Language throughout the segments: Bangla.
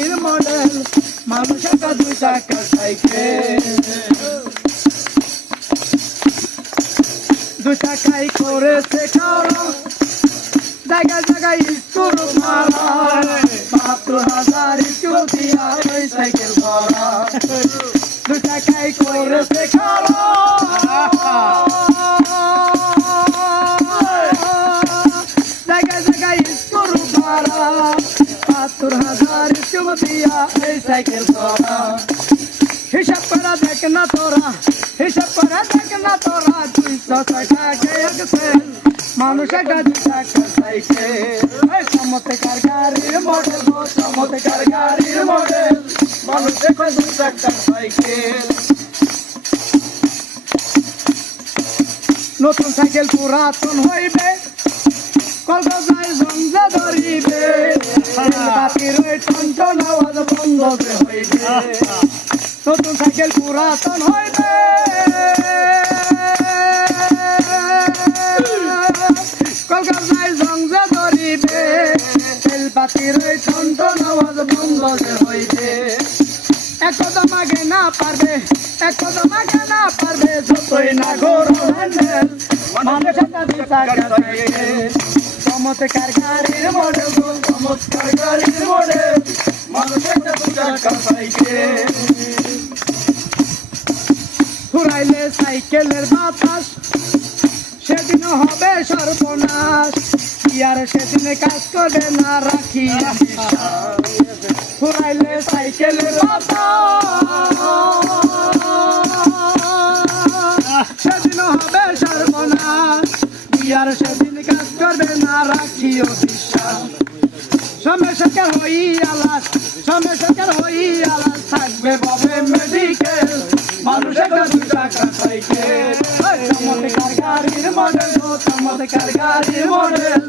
গাড়ির মডেল, মানুষ একটা 2 চাকার সাইকেল। 2 চাকাই করেছে খাওয়া, জায়গায় জায়গায় স্কুল মারা, ৭২,০০০ স্কুল দিয়া ওই সাইকেল করা। 2 চাকাই করেছে খাওয়া, জায়গায় জায়গায় স্কুল মারা, ৭২,০০০ স্কুল দিয়া ওই সাইকেল করা। হিসাব করা দেখ না তোরা, হিসাব করা দেখ না তোরা, 200 টাকা গেছে মানুষ একটা 2 চাকার সাইকেল। চমৎকার গাড়ির মডেল, চমৎকার গাড়ির মডেল, মানুষ একটা 2 চাকার সাইকেল। নতুন সাইকেল পুরাতন হইবে, কলকাতায় জঞ্জা ধরিবে, বাতির ওই টনটন আওয়াজ বন্ধ হইবে। নতুন সাইকেল পুরাতন হইবে, কলকাতায় জঞ্জা ধরিবে, বাতির ওই টনটন আওয়াজ বন্ধ হইবে। এক কদম আগে না পারবে, এক কদম আগে না পারবে, যতই না ঘোরো হ্যান্ডেল, মানুষ একটা 2 চাকার সাইকেল। চমৎকার গাড়ির মডেল, চমৎকার গাড়ির মডেল, মানুষ একটা 2 চাকার সাইকেল। ফুরাইলে সাইকেলের বাতাস, সেদিন হবে সর্বনাশ, আর সেদিনে কাজ করবে না রাখি। ফুরাইলে সাইকেলের বাতাস, সেদিন হবে সর্বনাশ, আর সেদিন কাজ করবে না রাখিও বিশ্বাস। সমস্যার হই আলাস, সমস্যার হই আলাস, থাকবে পাবে মেডিকেল, মানুষ একটা 2 চাকার সাইকেল। চমৎকার গাড়ির মডেল, চমৎকার গাড়ির মডেল,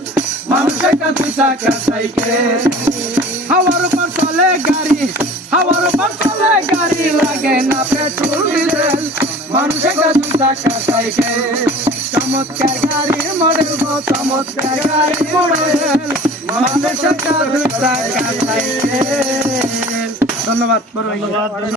মানুষ একটা 2 চাকার সাইকেল। হাওয়ার উপর চলে গাড়ি, হাওয়ার উপর চলে গাড়ি, লাগে না পেট্রোল ডিজেল, মানুষ একটা 2 চাকার সাইকেল। চমৎকার গাড়ির মডেল, চমৎকার গাড়ির মডেল, মানুষ একটা 2 চাকার সাইকেল। ধন্যবাদ।